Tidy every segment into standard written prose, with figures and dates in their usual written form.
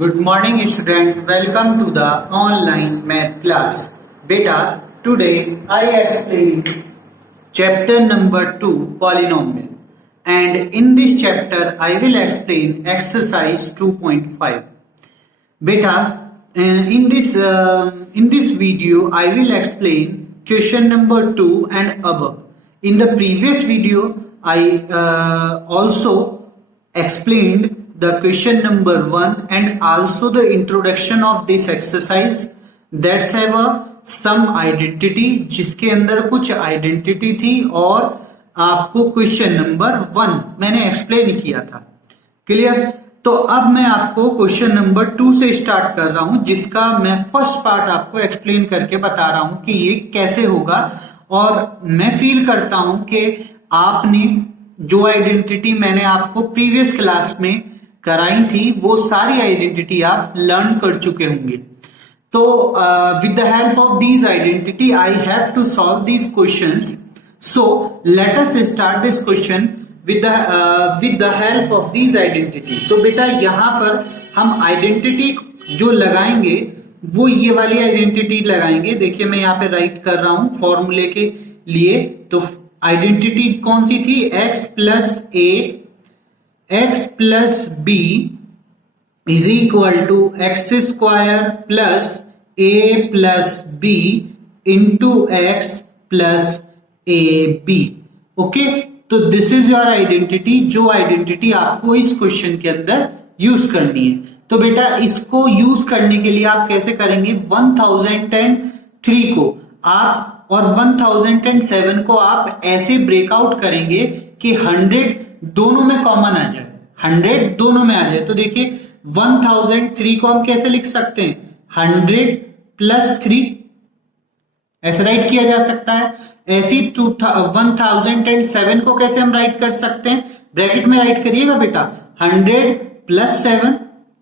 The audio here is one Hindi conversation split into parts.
Good morning student, welcome to the online math class. Beta, today I explain chapter number 2 polynomial, and in this chapter I will explain exercise 2.5. Beta, in this video I will explain question number 2 and above. In the previous video I also explained the question number 1 and also the introduction of this exercise. That's have a some identity, जिसके अंदर कुछ आइडेंटिटी थी और आपको क्वेश्चन नंबर 1 मैंने एक्सप्लेन किया था. क्लियर? तो अब मैं आपको क्वेश्चन नंबर 2 से स्टार्ट कर रहा हूं, जिसका मैं फर्स्ट पार्ट आपको एक्सप्लेन करके बता रहा हूं कि ये कैसे होगा. और मैं फील करता हूं कि आपने जो आइडेंटिटी मैंने आपको प्रीवियस क्लास में कराई थी वो सारी आइडेंटिटी आप लर्न कर चुके होंगे. तो with the help of these identity I have to solve these questions. So let us start this question with the help of these identity. तो बेटा यहां पर हम आइडेंटिटी जो लगाएंगे वो ये वाली आइडेंटिटी लगाएंगे. देखिए मैं यहाँ पे राइट कर रहा हूं फॉर्मूले के लिए. तो आइडेंटिटी कौन सी थी? x plus a x plus b is equal to x square plus a plus b into x plus a b. Okay, तो दिस इज योर आइडेंटिटी, जो आइडेंटिटी आपको इस क्वेश्चन के अंदर यूज करनी है. तो बेटा इसको यूज करने के लिए आप कैसे करेंगे? 1003 को आप और 1007 को आप ऐसे ब्रेकआउट करेंगे कि 100 दोनों में कॉमन आ जाए. 100 दोनों में आ जाए. तो देखिए 1003 को हम कैसे लिख सकते हैं? 100 प्लस 3 ऐसे राइट किया जा सकता है. ऐसी 1007 को कैसे हम राइट कर सकते हैं? ब्रैकेट में राइट करिएगा बेटा. 100 प्लस 7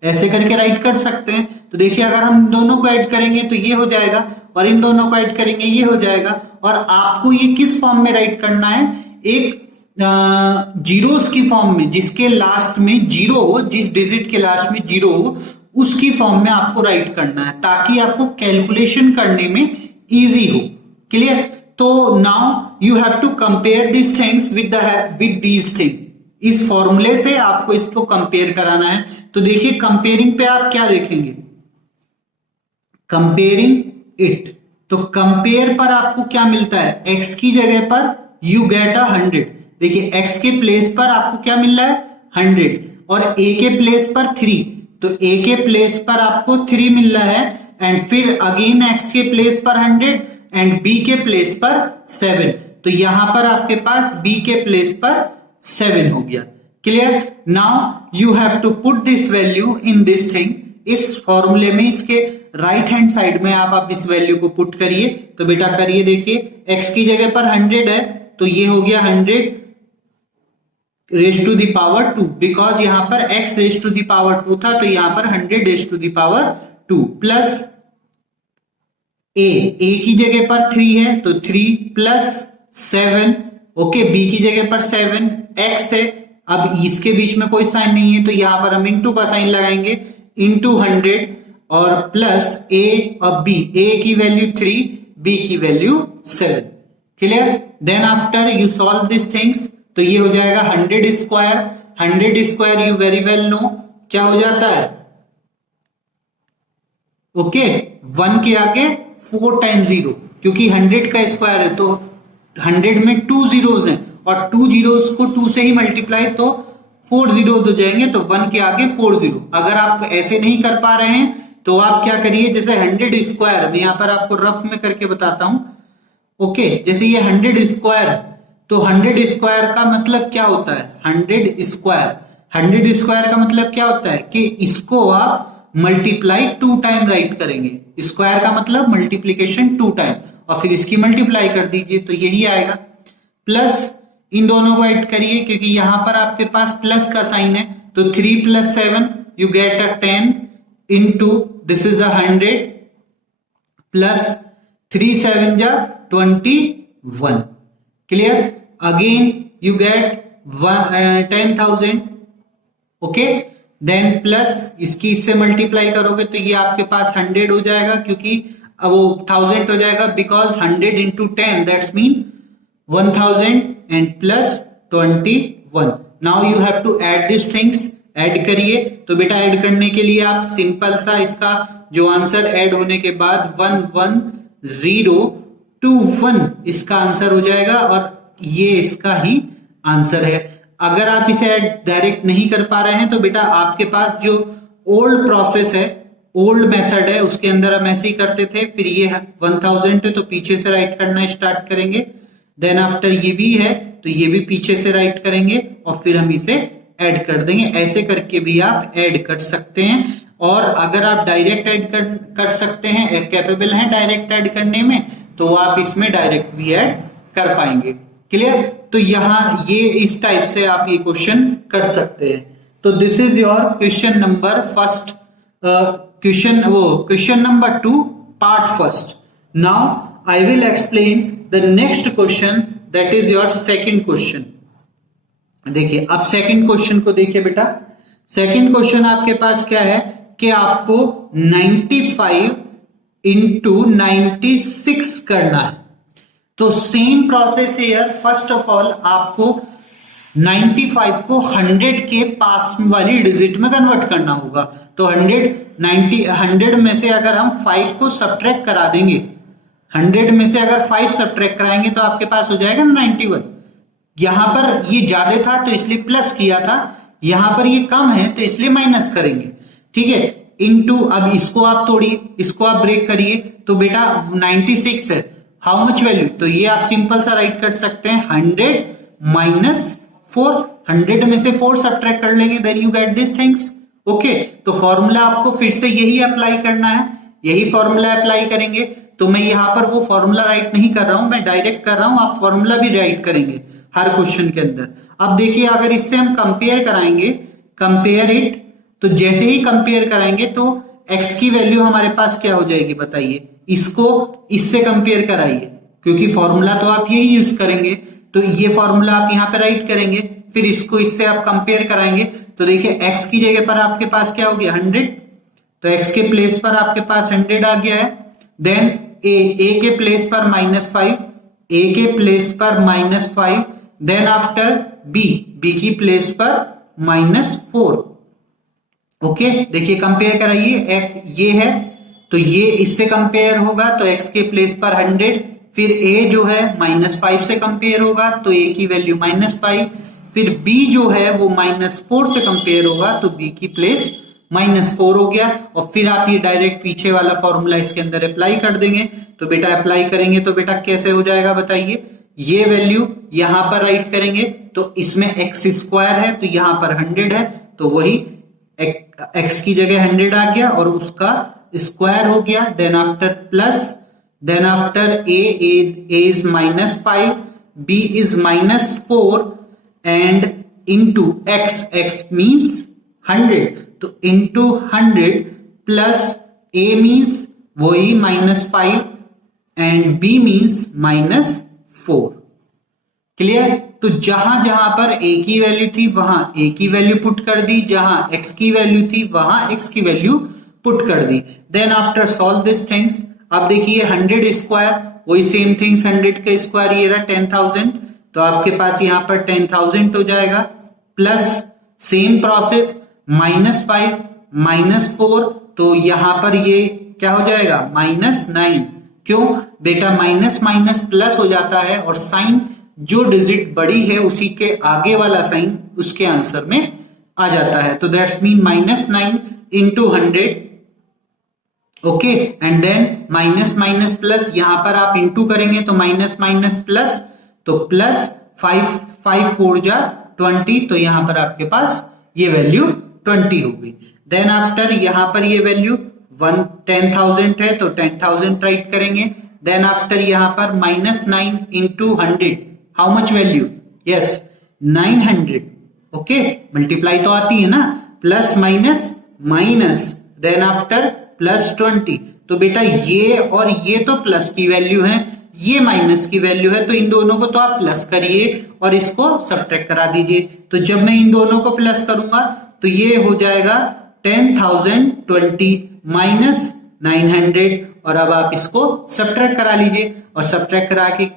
ऐसे करके राइट कर सकते हैं. तो देखिए अगर हम दोनों को ऐड करेंगे तो ये हो जाएगा और इन दोनों को ऐड करेंगे ये हो जाएगा. और आपको ये किस फॉर्म में राइट करना है? एक जीरोस की फॉर्म में, जिसके लास्ट में जीरो हो, जिस डिजिट के लास्ट में जीरो हो उसकी फॉर्म में आपको राइट करना है, ताकि आपको कैलकुलेशन करने में इजी हो. क्लियर? तो now you have to compare this things with these thing. इस फॉर्मूले से आपको इसको कंपेयर कराना है. तो देखिए कंपेयरिंग पे आप क्या देखेंगे? Comparing it. तो कंपेयर पर आपको क्या मिलता है? x की जगह पर यू गेट 100. देखिए x के प्लेस पर आपको क्या मिल रहा है? 100. और a के प्लेस पर 3. तो a के प्लेस पर आपको 3 मिल रहा है. एंड फिर अगेन x के प्लेस पर 100 एंड b के प्लेस पर 7. तो यहां पर आपके पास b के प्लेस पर 7 हो गया. Clear? Now you have to put this value in this thing. इस फॉर्मूले में इसके राइट हैंड साइड में आप इस वैल्यू को पुट करिए. तो बेटा करिए. देखिए x की जगह पर 100 है तो ये हो गया 100 raise to the power 2, because यहां पर x raise to the power 2 था तो यहां पर 100 raise to the power 2 plus a की जगह पर 3 है तो 3 प्लस 7. ओके, b की जगह पर 7, x है. अब इसके बीच में कोई साइन नहीं है तो यहां पर हम इंटू का साइन लगाएंगे. इंटू 100 और प्लस a और b. a की वैल्यू 3, b की वैल्यू 7. Clear? Then after you solve this things. तो ये हो जाएगा 100 square. 100 square you very well know क्या हो जाता है? ओके, 1 के आगे 4 टाइम्स 0, क्योंकि 100 का स्क्वायर है तो 100 में 2 जीरोस हैं और 2 जीरोस को 2 से ही मल्टीप्लाई तो 4 जीरोस हो जाएंगे. तो 1 के आगे 4 जीरो. अगर आप ऐसे नहीं कर पा रहे हैं तो आप क्या करिए? जैसे 100 स्क्वायर, मैं यहां पर आपको रफ में करके बताता हूं. ओके, जैसे ये 100 स्क्वायर है तो 100 स्क्वायर का मतलब क्या होता है? 100 स्क्वायर. 100 स्क्वायर का मतलब क्या होता है कि इसको आप मल्टीप्लाई 2 टाइम राइट करेंगे. स्क्वायर का मतलब मल्टीप्लीकेशन 2 टाइम और फिर इसकी मल्टीप्लाई कर दीजिए तो यही आएगा. प्लस इन दोनों को ऐड करिए क्योंकि यहां पर आपके पास प्लस का साइन है. तो 3 plus 7 you get 10 into this is 100 plus 3 7 जा 21. Clear? Again you get 10,000. Okay, then plus इसकी इससे मल्टीप्लाई करोगे तो ये आपके पास 100 हो जाएगा, क्योंकि वो 1000 हो जाएगा, because 100 into 10 that's mean 1000 and plus 21। Now you have to add this things, add करिए। तो बेटा ऐड करने के लिए आप सिंपल सा इसका जो आंसर ऐड होने के बाद 11021 इसका आंसर हो जाएगा, और ये इसका ही आंसर है। अगर आप इसे ऐड डायरेक्ट नहीं कर पा रहे हैं तो बेटा आपके पास जो ओल्ड प्रोसेस है, ओल्ड मेथड है, उसके अंदर हम ऐसे ही करते थे। फिर ये 1000 है तो पीछे से राइट करना स्टार्ट करेंगे, देन आफ्टर ये भी है तो ये भी पीछे से राइट करेंगे और फिर हम इसे ऐड कर देंगे। ऐसे करके भी आप ऐड कर सकते हैं, और अगर आप डायरेक्ट ऐड कर सकते हैं, कैपेबल हैं डायरेक्ट ऐड करने में, तो आप इसमें डायरेक्ट भी ऐड कर पाएंगे। क्लियर? तो यहां ये इस टाइप से आप ये क्वेश्चन कर सकते हैं। तो this is your question number first, question number 2 part first. Now I will explain the next question, that is your second question. देखिए अब सेकंड क्वेश्चन को देखिए बेटा। सेकंड क्वेश्चन आपके पास क्या है कि आपको 95 इंटू 96 करना है। तो same process here, first of all आपको 95 को 100 के पास वाली डिजिट में कन्वर्ट करना होगा। तो 100 में से अगर हम 5 को सब्ट्रैक्ट करा देंगे, 100 में से अगर 5 सब्ट्रैक्ट कराएंगे तो आपके पास हो जाएगा 91। यहां पर ये ज्यादा था तो इसलिए प्लस किया था, यहां पर ये कम है तो इसलिए माइनस करेंगे। ठीक है, इनटू, अब इसको आप तोड़िए, इसको आप ब्रेक करिए, तो बेटा 96 है, हाउ मच वैल्यू, तो ये आप सिंपल सा राइट कर सकते हैं 100 माइनस 4। 100 में से 4 सब्ट्रैक्ट कर लेंगे, then you get this things. Okay, तो फॉर्मूला आपको फिर से यही अप्लाई करना है, यही फॉर्मूला अप्लाई करेंगे। तो मैं यहां पर वो फॉर्मूला राइट नहीं कर रहा हूं, मैं डायरेक्ट कर रहा हूं, आप फॉर्मूला भी राइट करेंगे हर क्वेश्चन के अंदर। अब देखिए अगर इससे हम कंपेयर कराएंगे, कंपेयर इट, तो जैसे ही कंपेयर कराएंगे तो x की वैल्यू हमारे पास क्या हो जाएगी बताइए, इसको इससे कंपेयर कराइए, क्योंकि फॉर्मूला तो आप यही यूज करेंगे। तो ये फॉर्मूला आप यहाँ पे राइट करेंगे, फिर इसको इससे आप कंपेयर कराएंगे, तो देखिए x की जगह पर आपके पास क्या हो गया 100, तो x के प्लेस पर आपके पास 100 आ गया है। देन a के प्लेस पर -5, a के प्लेस पर -5, देन आफ्टर b की प्लेस पर -4। ओके, देखिए कंपेयर कराइए, ये है तो ये इससे कंपेयर होगा तो x के प्लेस पर 100, फिर a जो है -5 से कंपेयर होगा तो a की वैल्यू -5, फिर b जो है वो -4 से कंपेयर होगा तो b की प्लेस -4 हो गया। और फिर आप ये डायरेक्ट पीछे वाला फॉर्मूला इसके अंदर अप्लाई कर देंगे, तो बेटा अप्लाई करेंगे तो बेटा कैसे हो जाएगा बताइए, ये वैल्यू यहां पर राइट करेंगे तो इसमें x² है तो यहां पर 100 है, तो वही x की जगह 100 आ गया और उसका स्क्वायर हो गया। Then after plus, then after a is -5, b is -4 and into x means 100, तो इनटू 100 प्लस a मींस वही -5 एंड b मींस -4। क्लियर? तो जहां जहां पर a की वैल्यू थी वहां a की वैल्यू पुट कर दी, जहां x की वैल्यू थी वहां x की वैल्यू पुट कर दी। Then after solve this things, अब देखिए 100 स्क्वायर, वही सेम थिंग्स 100 का स्क्वायर ये रहा 10,000, तो आपके पास यहां पर 10,000 हो जाएगा, प्लस सेम प्रोसेस -5 -4, तो यहां पर ये क्या हो जाएगा -9। क्यों बेटा, माइनस माइनस प्लस हो जाता है और साइन जो डिजिट बड़ी है उसी के आगे वाला साइन उसके आंसर में आ जाता है, तो that's mean -9 into 100। Okay, and then minus minus plus, यहां पर आप इंटू करेंगे तो माइनस माइनस प्लस, तो प्लस 5 4 जा 20, तो यहां पर आपके पास ये वैल्यू 20 हो गई। देन आफ्टर यहां पर ये वैल्यू 10,000 है तो 10,000 राइट करेंगे। देन आफ्टर यहां पर -9 into 100, how much value, yes 900। Okay, multiply तो आती है ना, plus minus minus, then after plus 20, तो बेटा ये और ये तो प्लस की वैल्यू है, ये माइनस की वैल्यू है, तो इन दोनों को तो आप प्लस करिए और इसको सब्ट्रैक्ट करा दीजिए। तो जब मैं इन दोनों को प्लस करूंगा तो ये हो जाएगा 10,020 माइनस 900 और अब आप इसको सब्ट्रैक्ट करा लीजिए और सब्ट्रैक्ट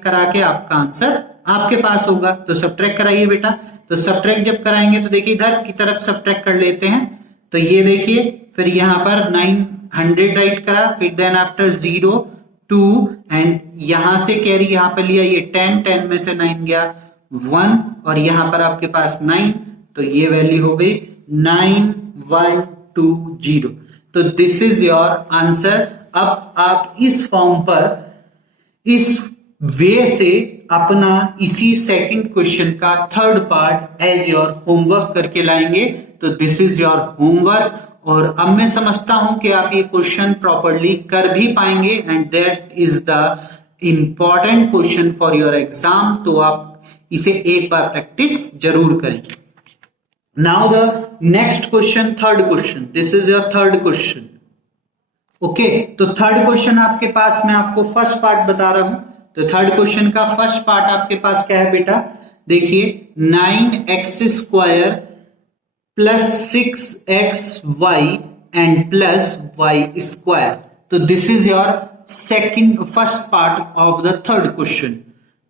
करा के आपका आंसर आपके पास होगा। तो सब्ट्रैक्ट कराइए बेटा। तो सब्ट्रैक्ट जब कराएंगे तो देखिए इधर की तरफ सब्ट्रैक्ट कर लेते हैं। तो ये देखिए फिर यहाँ पर 900 राइट करा, फिर देन आफ्टर 0 2 एंड यहां से कैरी यहाँ पर लिया, ये 10 में से 9 गया 1 और यहाँ पर आपके पास 9, तो ये वैल्यू हो गई 9120। तो दिस इज योर आंसर। अब आप इस फॉर्म पर इस वे से अपना इसी सेकंड क्वेश्चन का third part as your homework करके लाएंगे। तो दिस इज योर होमवर्क और अब मैं समझता हूं कि आप ये क्वेश्चन प्रॉपरली कर भी पाएंगे and that is the important question for your exam. तो आप इसे एक बार प्रैक्टिस जरूर करें। Now the next question, third question, this is your third question. Okay, तो थर्ड क्वेश्चन आपके पास, मैं आपको फर्स्ट पार्ट बता रहा हूं। तो थर्ड क्वेश्चन का फर्स्ट पार्ट आपके पास क्या है बेटा, देखिए 9x² plus 6xy and plus y²। तो this is your second first part of the third question.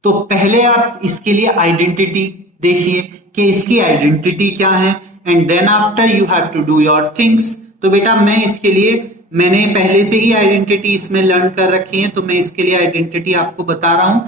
तो पहले आप इसके लिए आइडेंटिटी देखिए कि इसकी आइडेंटिटी क्या है and then after you have to do your things. तो बेटा मैं इसके लिए, मैंने पहले से ही आइडेंटिटी इसमें लर्न कर रखी है, तो मैं इसके लिए आइडेंटिटी आपको बता रहा हूं।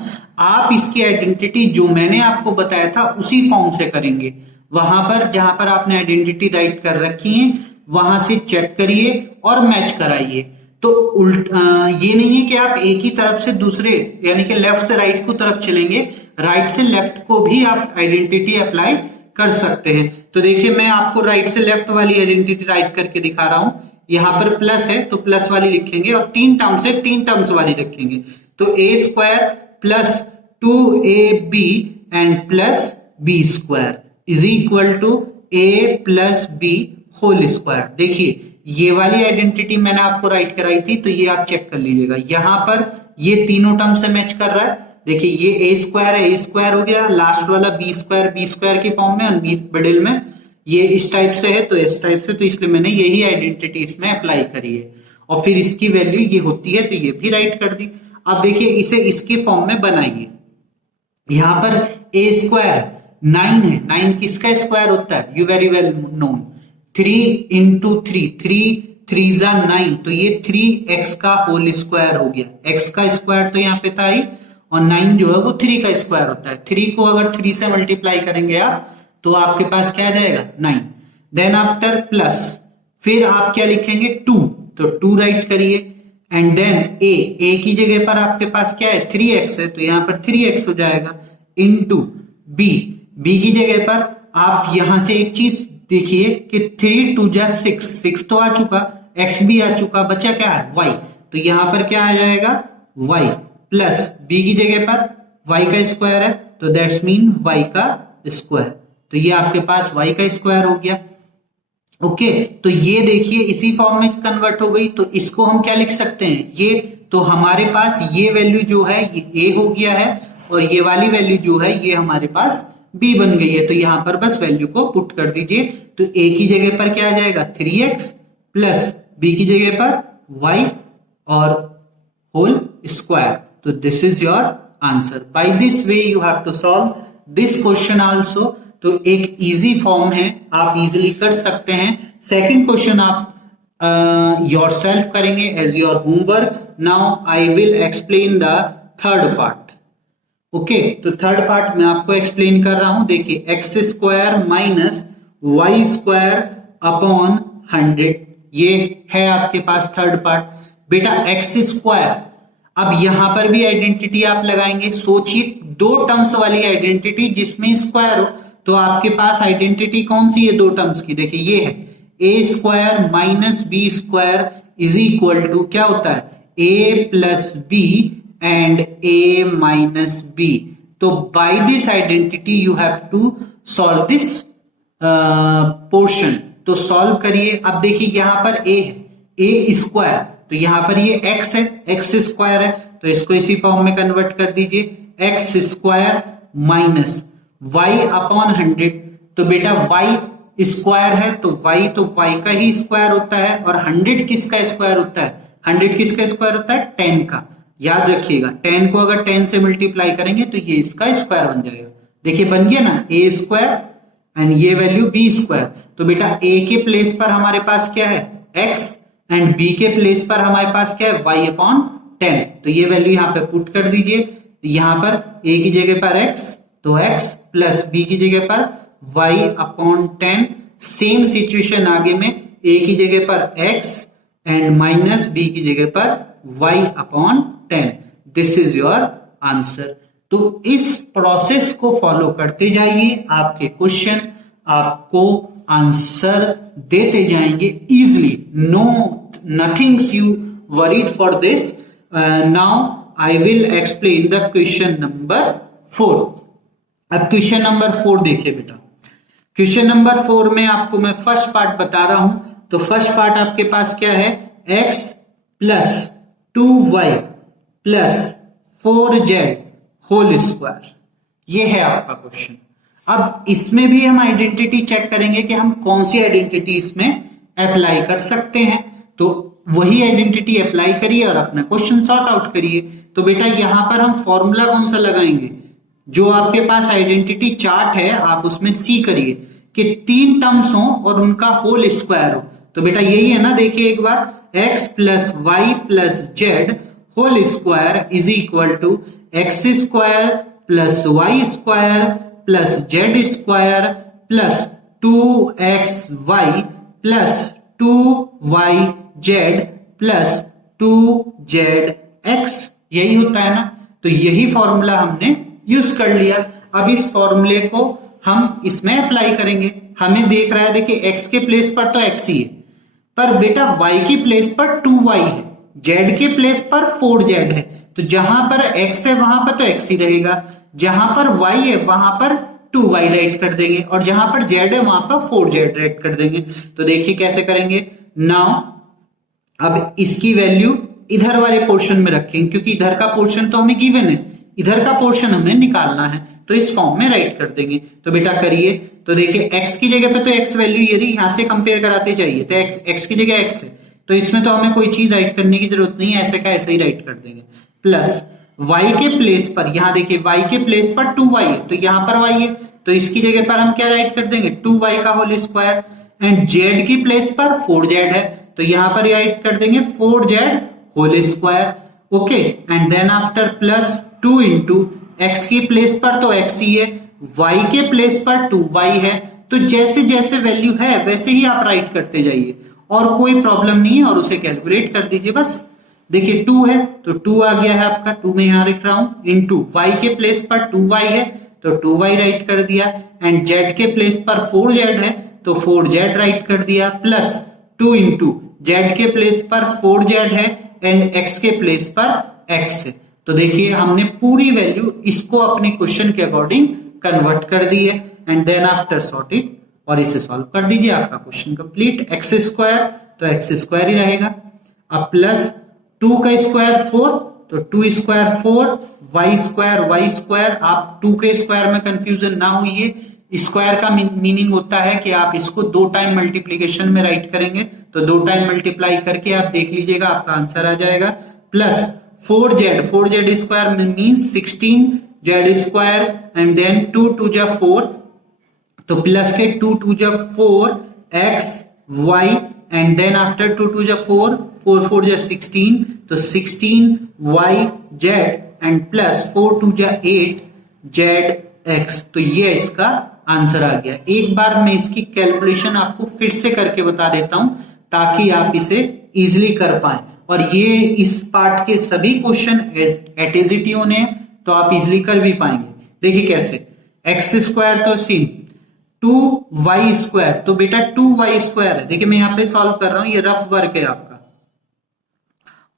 आप इसकी आइडेंटिटी जो मैंने आपको बताया था उसी फॉर्म से करेंगे। वहां पर जहां पर आपने आइडेंटिटी राइट कर रखी है वहां से चेक करिए और मैच कराइए। तो ये नहीं है कि आप एक ही तरफ से दूसरे यानी कि लेफ्ट से राइट को तरफ चलेंगे, राइट से लेफ्ट को भी आप आइडेंटिटी अप्लाई कर सकते हैं। तो देखिए मैं आपको राइट से लेफ्ट वाली आइडेंटिटी राइट करके दिखा रहा हूं। यहां पर प्लस है तो प्लस वाली लिखेंगे और 3 टर्म्स है 3 टर्म्स वाली रखेंगे। तो a² plus 2ab and plus b² is equal to a plus b whole square. देखिए ये वाली आइडेंटिटी मैंने आपको राइट कराई थी, तो ये आप चेक कर लीजिएगा। यहां पर ये तीनों टर्म से मैच कर रहा है। देखिए ये a² है, a² हो गया, लास्ट वाला b² की फॉर्म में, मिडिल में ये इस टाइप से है तो इस टाइप से, तो इसलिए मैंने यही आइडेंटिटी इसमें अप्लाई करी है और फिर इसकी वैल्यू ये होती है तो ये भी राइट कर दी। अब देखिए इसे इसकी फॉर्म में बनाइए। यहां पर a² 9 है, 9 किसका स्क्वायर होता है, you very well known, 3 into 3, 3 3 9, तो ये 3x का होल स्क्वायर हो गया। x का स्क्वायर तो यहाँ पे था ही और 9 जो है वो 3 का स्क्वायर होता है। 3 को अगर 3 से मल्टीप्लाई करेंगे आप तो आपके पास क्या आ जाएगा 9। देन आफ्टर प्लस, फिर आप क्या लिखेंगे 2, तो 2 राइट करिए एंड देन a की जगह पर आपके पास क्या है 3x है तो यहां पर 3x हो जाएगा इनटू b की जगह पर आप यहां से एक चीज देखिए कि 3 2 जा 6 तो आ चुका, x भी आ चुका, बचा क्या है y, तो यहां पर क्या आ जाएगा y प्लस b की जगह पर y का स्क्वायर है तो दैट्स मीन y का स्क्वायर, तो ये आपके पास y का स्क्वायर हो गया। ओके, तो ये देखिए इसी फॉर्म में कन्वर्ट हो गई। तो इसको हम क्या लिख सकते हैं, ये तो हमारे पास ये वैल्यू जो है ये a हो गया है और ये वाली वैल्यू जो है ये हमारे पास b बन गई है। तो यहां पर बस वैल्यू को पुट कर दीजिए। तो a की जगह पर क्या आ जाएगा 3x प्लस b की जगह पर y और होल स्क्वायर। तो this is your answer. By this way you have to solve this question also. तो एक इजी फॉर्म है, आप इजीली कर सकते हैं। सेकंड क्वेश्चन आप योरसेल्फ करेंगे as your homework. Now I will explain the third part. Okay, तो थर्ड पार्ट मैं आपको एक्सप्लेन कर रहा हूं। देखिए x² माइनस y² अपॉन 100, ये है आपके पास थर्ड पार्ट। बेटा x², अब यहां पर भी आइडेंटिटी आप लगाएंगे। सोचिए 2 टर्म्स वाली आइडेंटिटी जिसमें स्क्वायर हो, तो आपके पास आइडेंटिटी कौन सी है 2 टर्म्स की, देखिए ये है a² minus b² is equal to क्या होता है a plus b and a minus b। तो by this identity you have to solve this portion. तो सॉल्व करिए। अब देखिए यहां पर a है a², तो यहां पर ये x है, x² है, तो इसको इसी फॉर्म में कन्वर्ट कर दीजिए x² माइनस y अपॉन 100। तो बेटा y स्क्वायर है तो y का ही स्क्वायर होता है, और 100 किसका स्क्वायर होता है? 100 किसका स्क्वायर होता है? 10 का। याद रखिएगा 10 को अगर 10 से मल्टीप्लाई करेंगे तो ये इसका स्क्वायर बन जाएगा। देखिए बन गया ना, a स्क्वायर एंड ये वैल्यू b स्क्वायर। तो बेटा a के प्लेस पर हमारे पास क्या है? x, एंड b के प्लेस पर हमारे पास क्या है? y upon 10। तो ये वैल्यू यहाँ पे पुट कर दीजिए। यहाँ पर a की जगह पर x, तो x प्लस b की जगह पर y अपॉन 10। सेम सिचुएशन आगे में, a की जगह पर x एंड माइनस b की जगह पर y upon 10। This is your answer. तो इस प्रोसेस को फॉलो करते जाइए, आपके क्वेश्चन आपको आंसर देते जाएंगे easily. No nothings you worried for this. Now I will explain the question number 4। अब क्वेश्चन नंबर 4 देखिए बेटा। क्वेश्चन नंबर 4 में आपको मैं फर्स्ट पार्ट बता रहा हूं। तो फर्स्ट पार्ट आपके पास क्या है? x plus 2y plus 4z whole square. ये है आपका क्वेश्चन। अब इसमें भी हम आइडेंटिटी चेक करेंगे कि हम कौन सी आइडेंटिटी इसमें अप्लाई कर सकते हैं। तो वही आइडेंटिटी अप्लाई करिए और अपना क्वेश्चन सॉर्ट आउट करिए। तो बेटा यहां पर हम फॉर्मूला कौन सा लगाएंगे? जो आपके पास आइडेंटिटी चार्ट है आप उसमें सी करिए कि 3 टर्म्स हो और उनका होल स्क्वायर हो। तो बेटा यही है ना, देखिए एक बार, x plus y plus z whole square is equal to x square plus y square plus z square plus 2xy plus 2yz plus 2zx। यही होता है ना। तो यही फॉर्मूला हमने यूज कर लिया। अब इस फॉर्मूले को हम इसमें अप्लाई करेंगे। हमें देख रहा है, देखिए x के प्लेस पर तो x ही है, पर बेटा y की प्लेस पर 2y है, z के प्लेस पर 4z है। तो जहां पर x है वहां पर तो x ही रहेगा, जहां पर y है वहां पर 2y राइट कर देंगे, और जहां पर z है वहां पर 4z राइट कर देंगे। तो देखिए कैसे करेंगे। नाउ अब इसकी वैल्यू इधर वाले पोर्शन में रखेंगे, क्योंकि इधर का पोर्शन तो हमें गिवन है, इधर का पोर्शन हमें निकालना है, तो इस फॉर्म में राइट कर देंगे। तो बेटा करिए। तो देखिए x की जगह पे तो x वैल्यू यदि यहां से कंपेयर कराते चाहिए तो x की जगह x है, तो इसमें तो हमें कोई चीज राइट करने की जरूरत नहीं है, ऐसे का ऐसे ही राइट कर देंगे। प्लस y के प्लेस पर, यहां देखिए y के प्लेस पर 2y है, तो यहां पर y है, तो इसकी जगह पर हम क्या राइट कर देंगे? 2y का होल स्क्वायर। एंड z की प्लेस पर 4z है, तो यहां पर राइट कर देंगे 4z whole square. Okay, and then after plus 2 into x की प्लेस पर तो x ही है, y के प्लेस पर 2y है। तो जैसे जैसे वैल्यू है वैसे ही आप राइट करते जाइए, और कोई प्रॉब्लम नहीं है, और उसे कैलकुलेट कर दीजिए बस। देखिए 2 है तो 2 आ गया है आपका, 2 में यहां लिख रहा हूं, इंटू y के प्लेस पर 2y है तो 2y राइट कर दिया, एंड z के प्लेस पर 4z है तो 4z राइट कर दिया, प्लस 2 इंटू z के प्लेस पर 4z है एंड x के प्लेस पर x है। तो देखिए हमने पूरी वैल्यू इसको अपने क्वेश्चन के अकॉर्डिंग कन्वर्ट कर दी है, and then after sort it और इसे सॉल्व कर दीजिए, आपका क्वेश्चन कंप्लीट। एक्स स्क्वायर तो एक्स स्क्वायर ही रहेगा। अब प्लस 2 का स्क्वायर 4, तो 2 स्क्वायर 4, वाई स्क्वायर। आप 2 के स्क्वायर में कंफ्यूजन ना होइए, स्क्वायर का मीनिंग होता है कि आप इसको 2 टाइम मल्टीप्लीकेशन में राइट करेंगे, तो 2 टाइम मल्टीप्लाई करके आप देख लीजिएगा आपका आंसर आ जाएगा। Plus 4z square means 16z square, and then 2 2 जा 4, तो प्लस के 2 2 जा 4 x y, and then after 2 2 जा 4 4 4 जा 16, तो 16y z, एंड प्लस 4 2 जा 8 z x। तो ये इसका आंसर आ गया। एक बार मैं इसकी कैलकुलेशन आपको फिर से करके बता देता हूं ताकि आप इसे इजिली कर पाए, और ये इस पार्ट के सभी क्वेश्चन एट इज इट होने हैं, तो आप इजिली कर भी पाएंगे। देखिए कैसे, एक्स स्क्वायर तो सी 2y स्क्वायर, तो बेटा 2y स्क्वायर है। देखिए मैं यहाँ पे सॉल्व कर रहा हूं, ये रफ वर्क है आपका।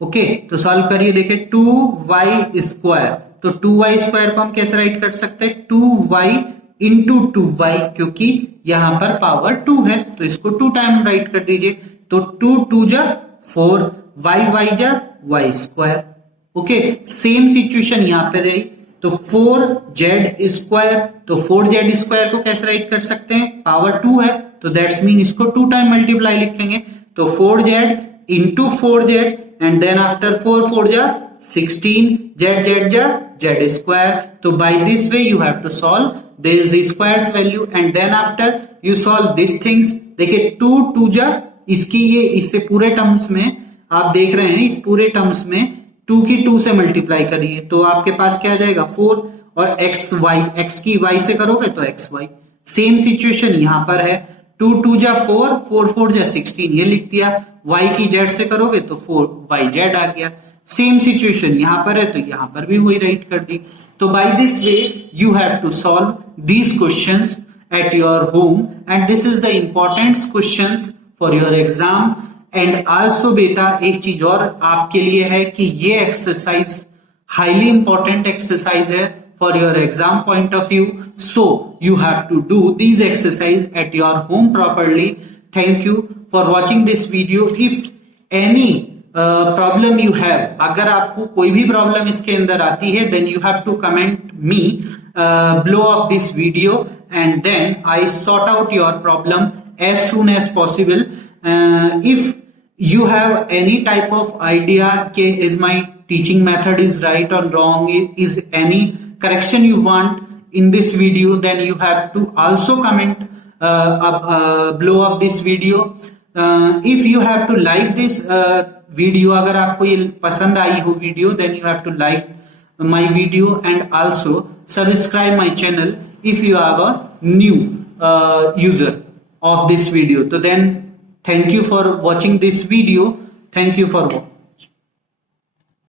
ओके, तो सॉल्व करिए। देखिए 2y स्क्वायर, तो 2y स्क्वायर को हम कैसे राइट कर सकते हैं? 2y इंटू 2y, क्योंकि यहां पर पावर 2 है तो इसको 2 टाइम राइट कर दीजिए, तो 2 2 जा 4, y जा y square. Okay, same situation यहां पे रही, तो 4z स्क्वायर, तो 4z स्क्वायर को कैसे राइट कर सकते हैं? पावर 2 है तो दैट्स मीन इसको 2 टाइम मल्टीप्लाई लिखेंगे, तो 4z into 4z and then after 4 जा 16, z जा z स्क्वायर. तो by this way you have to solve this squares value and then after you solve this things. देखिए 2 जा इसकी ये इससे पूरे टर्म्स में आप देख रहे हैं, इस पूरे टर्म्स में 2 की 2 से मल्टीप्लाई करिए तो आपके पास क्या आ जाएगा 4 और x की y से करोगे तो xy. सेम सिचुएशन यहां पर है, 2 जा 4, 4 जा 16 ये लिख दिया, y की z से करोगे तो 4yz आ गया. सेम सिचुएशन यहां पर है तो यहां पर भी वही राइट कर दी. तो by this way you have to solve these questions at your home and this is the important questions for your exam. And also बेटा एक चीज और आपके लिए है कि ये एक्सरसाइज हाईली इंपॉर्टेंट एक्सरसाइज है for your exam point of view. So you have to do these exercise at your home properly. Thank you for watching this video. If any problem you have, अगर आपको कोई भी प्रॉब्लम इसके अंदर आती है then you have to comment me below of this video and then I sort out your problem as soon as possible. If you have any type of idea ke is my teaching method is right or wrong, is any correction you want in this video, then you have to also comment below of this video. If you have to like this video, अगर आपको ये पसंद आई हो video, then you have to like my video and also subscribe my channel if you are a new user of this video. So then thank you for watching this video. Thank you for watching.